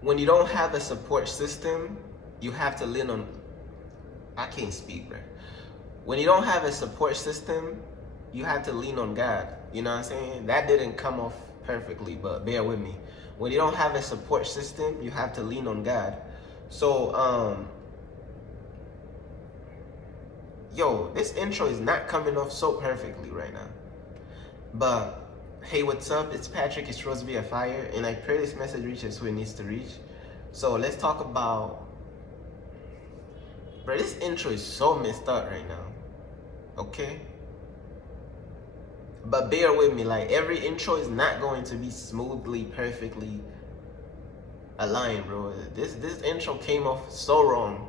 when you don't have a support system, you have to lean on. I can't speak, bro. When you don't have a support system, you have to lean on God. You know what I'm saying? That didn't come off perfectly, but bear with me. When you don't have a support system, you have to lean on God. So, yo, this intro is not coming off so perfectly right now. But hey, what's up? It's Patrick. It's Rose via Fire, and I pray this message reaches who it needs to reach. So let's talk about. Bro, this intro is so messed up right now. Okay? But bear with me, like every intro is not going to be smoothly, perfectly aligned, bro. This intro came off so wrong.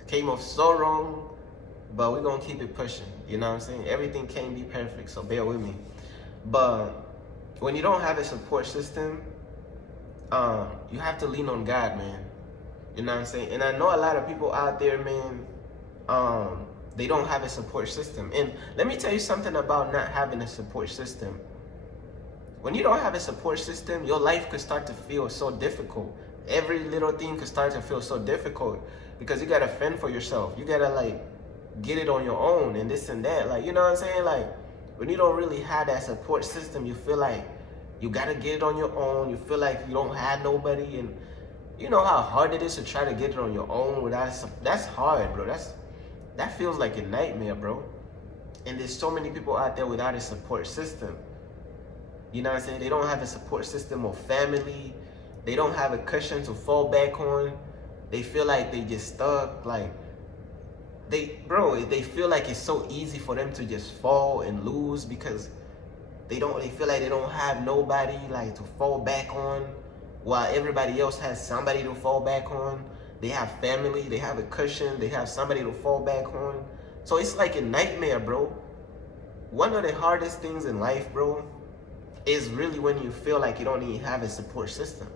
It came off so wrong, but we're gonna keep it pushing. You know what I'm saying? Everything can't be perfect, so bear with me. But when you don't have a support system, you have to lean on God, man. You know what I'm saying? And I know a lot of people out there, man, they don't have a support system. And let me tell you something about not having a support system. When you don't have a support system, your life could start to feel so difficult. Every little thing could start to feel so difficult because you gotta fend for yourself. You gotta like get it on your own and this and that. Like, you know what I'm saying? Like, when you don't really have that support system, you feel like you gotta get it on your own. You feel like you don't have nobody, and you know how hard it is to try to get it on your own without. That's hard, bro. That feels like a nightmare, bro. And there's so many people out there without a support system. You know what I'm saying? They don't have a support system or family. They don't have a cushion to fall back on. They feel like they just stuck. Like they feel like it's so easy for them to just fall and lose because they feel like they don't have nobody like to fall back on, while everybody else has somebody to fall back on. They have family, they have a cushion, they have somebody to fall back on. So it's like a nightmare, bro. One of the hardest things in life, bro, is really when you feel like you don't even have a support system.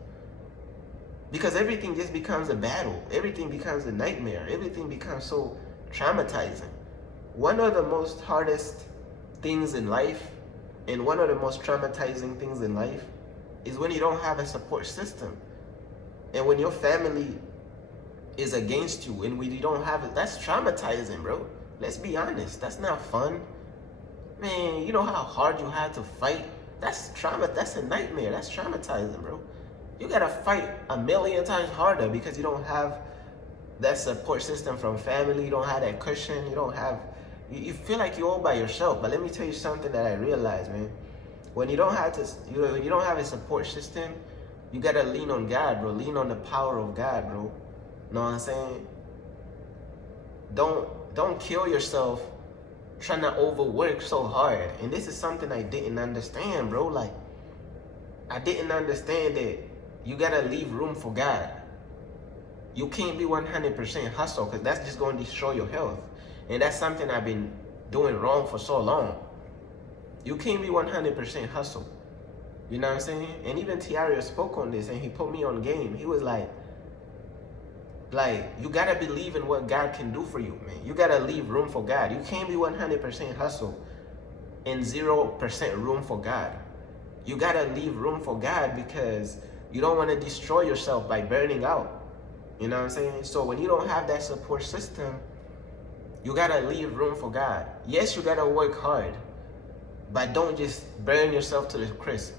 Because everything just becomes a battle. Everything becomes a nightmare. Everything becomes so traumatizing. One of the most hardest things in life and one of the most traumatizing things in life is when you don't have a support system. And when your family is against you and when you don't have it, that's traumatizing, bro. Let's be honest. That's not fun. Man, you know how hard you had to fight? That's trauma. That's a nightmare. That's traumatizing, bro. You gotta fight a million times harder because you don't have that support system from family. You don't have that cushion. You don't have. You feel like you're all by yourself. But let me tell you something that I realized, man. When you don't have when you don't have a support system, you gotta lean on God, bro. Lean on the power of God, bro. Know what I'm saying? Don't kill yourself trying to overwork so hard. And this is something I didn't understand, bro. Like, I didn't understand that you gotta leave room for God. You can't be 100% hustle because that's just going to destroy your health. And that's something I've been doing wrong for so long. You can't be 100% hustle. You know what I'm saying? And even Tiario spoke on this and he put me on game. He was like, you gotta believe in what God can do for you, man. You gotta leave room for God. You can't be 100% hustle and 0% room for God. You gotta leave room for God because you don't want to destroy yourself by burning out. You know what I'm saying? So when you don't have that support system, you gotta leave room for God. Yes, you gotta work hard, but don't just burn yourself to the crisp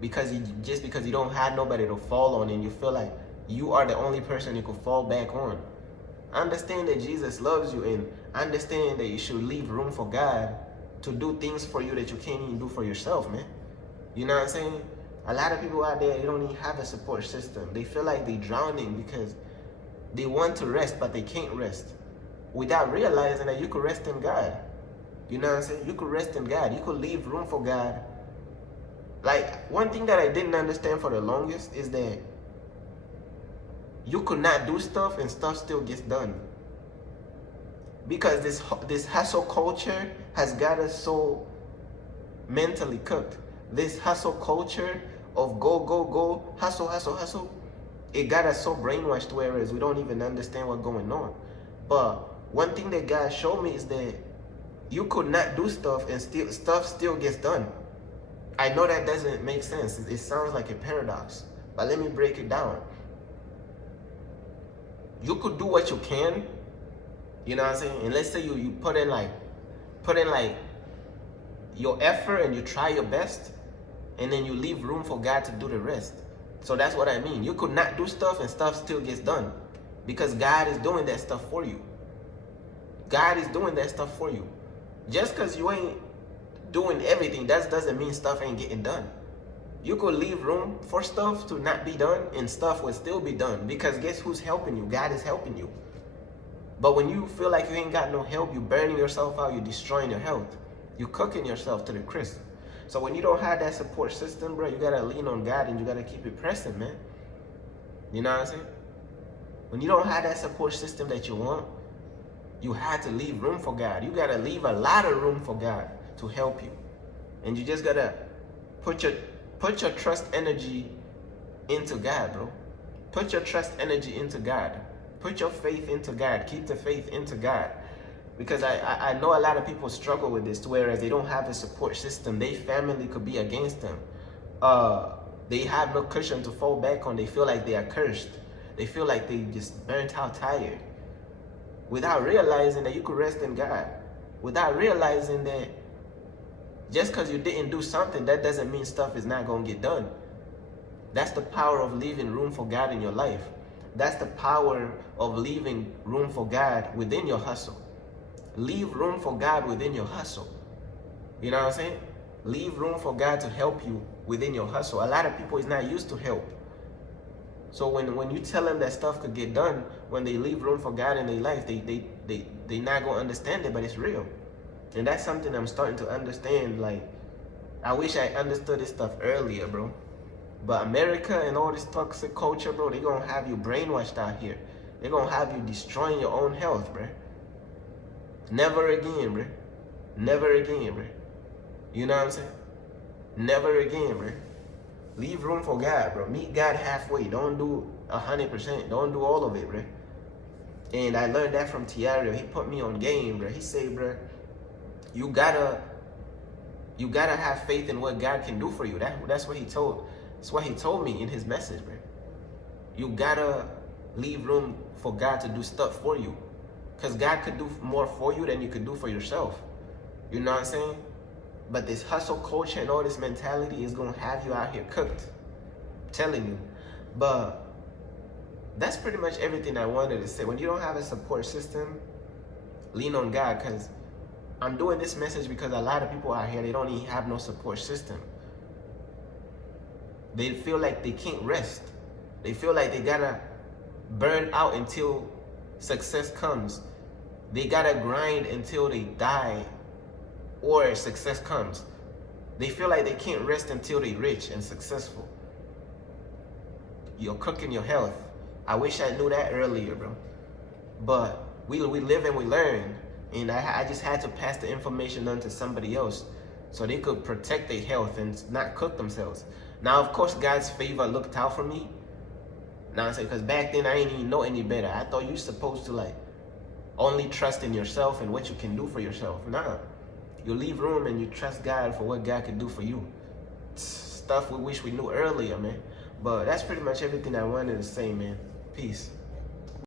because you don't have nobody to fall on and you feel like you are the only person you could fall back on. Understand that Jesus loves you and understand that you should leave room for God to do things for you that you can't even do for yourself, man. You know what I'm saying? A lot of people out there, they don't even have a support system. They feel like they're drowning because they want to rest, but they can't rest. Without realizing that you could rest in God. You know what I'm saying? You could rest in God. You could leave room for God. Like, one thing that I didn't understand for the longest is that you could not do stuff and stuff still gets done. Because this hustle culture has got us so mentally cooked. This hustle culture of go, hustle, it got us so brainwashed whereas we don't even understand what's going on. But one thing that God showed me is that you could not do stuff and stuff still gets done. I know that doesn't make sense. It sounds like a paradox. But let me break it down. You could do what you can, you know what I'm saying? And let's say you put in like your effort and you try your best, and then you leave room for God to do the rest. So that's what I mean. You could not do stuff and stuff still gets done, because God is doing that stuff for you. God is doing that stuff for you. Just because you ain't doing everything, that doesn't mean stuff ain't getting done. You could leave room for stuff to not be done, and stuff will still be done, because guess who's helping you? God is helping you. But when you feel like you ain't got no help, you burning yourself out, you destroying your health, you cooking yourself to the crisp. So when you don't have that support system, bro, you gotta lean on God and you gotta keep it pressing, man. You know what I'm saying? When you don't have that support system that you want, you have to leave room for God. You gotta leave a lot of room for God to help you. And you just gotta put your trust energy into God, bro. Put your trust energy into God. Put your faith into God. Keep the faith into God. Because I know a lot of people struggle with this, whereas they don't have a support system. Their family could be against them. They have no cushion to fall back on. They feel like they are cursed. They feel like they just burnt out tired. Without realizing that you could rest in God. Without realizing that just because you didn't do something, that doesn't mean stuff is not going to get done. That's the power of leaving room for God in your life. That's the power of leaving room for God within your hustle. Leave room for God within your hustle. You know what I'm saying? Leave room for God to help you within your hustle. A lot of people is not used to help. So when you tell them that stuff could get done, when they leave room for God in their life, they not going to understand it, but it's real. And that's something I'm starting to understand. Like, I wish I understood this stuff earlier, bro. But America and all this toxic culture, bro, they're going to have you brainwashed out here. They're going to have you destroying your own health, bro. Never again, bro. Never again, bro. You know what I'm saying? Never again, bro. Leave room for God, bro. Meet God halfway. Don't do 100%. Don't do all of it, bro. And I learned that from Tiario. He put me on game, bro. He said, bro, you gotta have faith in what God can do for you. That's what he told me in his message, bro. You gotta leave room for God to do stuff for you. Because God could do more for you than you could do for yourself. You know what I'm saying? But this hustle culture and all this mentality is going to have you out here cooked. I'm telling you. But that's pretty much everything I wanted to say. When you don't have a support system, lean on God. Because I'm doing this message because a lot of people out here, they don't even have no support system. They feel like they can't rest. They feel like they got to burn out until success comes. They got to grind until they die or success comes. They feel like they can't rest until they're rich and successful. You're cooking your health. I wish I knew that earlier, bro. But we live and we learn. And I just had to pass the information on to somebody else so they could protect their health and not cook themselves. Now, of course, God's favor looked out for me. Now I say, because back then I didn't even know any better. I thought you're supposed to like only trust in yourself and what you can do for yourself. Nah. You leave room and you trust God for what God can do for you. Stuff we wish we knew earlier, man. But that's pretty much everything I wanted to say, man. Peace.